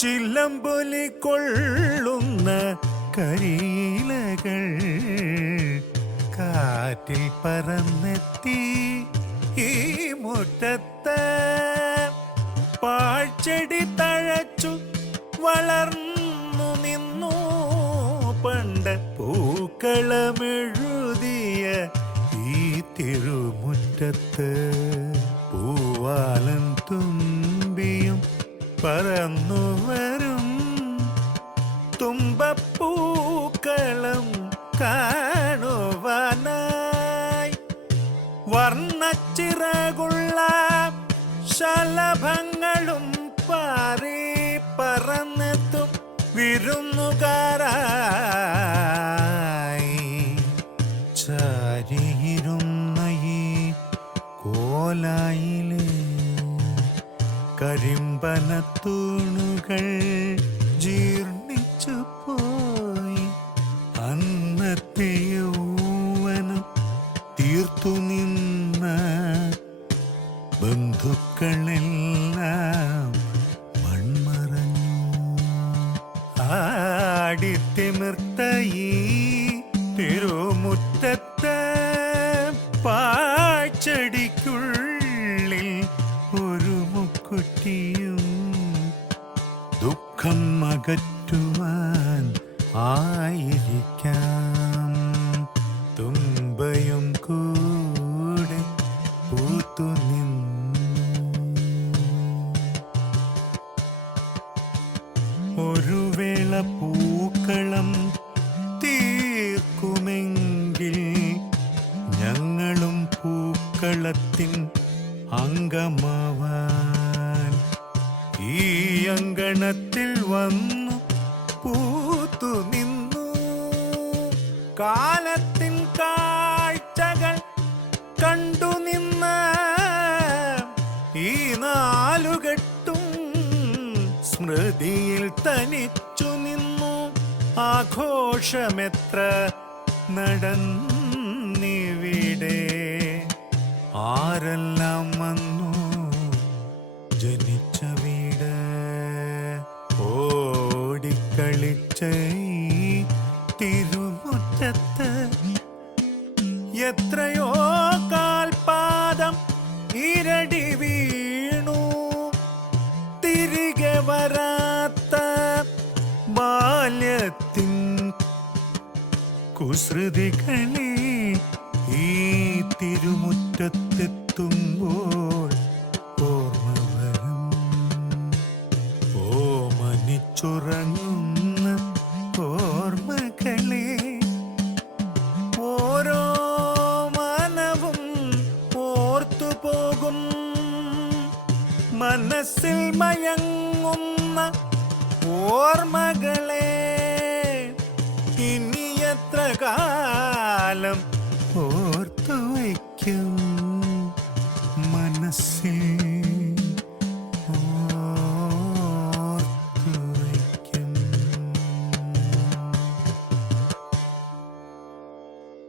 ചില്ലമ്പൊലി കൊള്ളുന്ന കരിയിലകൾ കാറ്റിൽ പറന്നെത്തി ഈ മുറ്റത്ത് പാഴ്ചെടി തഴച്ചു വളർന്നു നിന്നു. പണ്ട് പൂക്കളമെഴുതിയ ഈ തിരുമുറ്റത്ത് തുമ്പിയും പറന്നു വരും. തുമ്പപ്പൂക്കളം കാണുവാനായി വർണച്ചിറകുള്ള ശലഭങ്ങളും പാറി പറന്നെത്തും വിരുന്നുകാരായി. ചാരിയിരുന്ന ഈ കോലായിലെ കരിമ്പനത്തൂണുകൾ ജീർണിച്ചു പോയി. അന്നത്തെ യൗവനം തീർത്തു നിന്ന ബന്ധുക്കളെല്ലാം മൺമറഞ്ഞു. ആടിത്തിമിർത്ത ഈ തിരുമുറ്റത്ത് മുക്കുറ്റിയും ദുഃഖം അകറ്റുവാൻ ആയിരിക്കാം. തുമ്പയും കൂടെ പൂത്തു ഒരു വേള പൂക്കളം തീർക്കുമെങ്കിൽ ഞങ്ങളും പൂക്കളത്തിൻ അംഗമാവാൻ ഈ അങ്കണത്തിൽ വന്നു പൂത്തു നിന്നു. കാലത്തിൻ കാഴ്ചകൾ കണ്ടു നിന്ന് ഈ നാലുകെട്ടും സ്മൃതിയിൽ തനിച്ചു നിന്നു. ആഘോഷമെത്ര നടന്നിവിടെ ഓടിക്കളിച്ച ഈ തിരുമുറ്റത്ത് എത്രയോ കാൽപാദം ഇരടി വീണു. തിരികെ വരാത്ത ബാല്യത്തിൻ കുസൃതികളെ ഈ തിരുമുറ്റത്തെത്തുമ്പോൾ പോകും മനസ്സിൽ മയങ്ങുന്ന ഓർമ്മകളെ ഇനി എത്ര കാലം ഓർത്തു വയ്ക്കും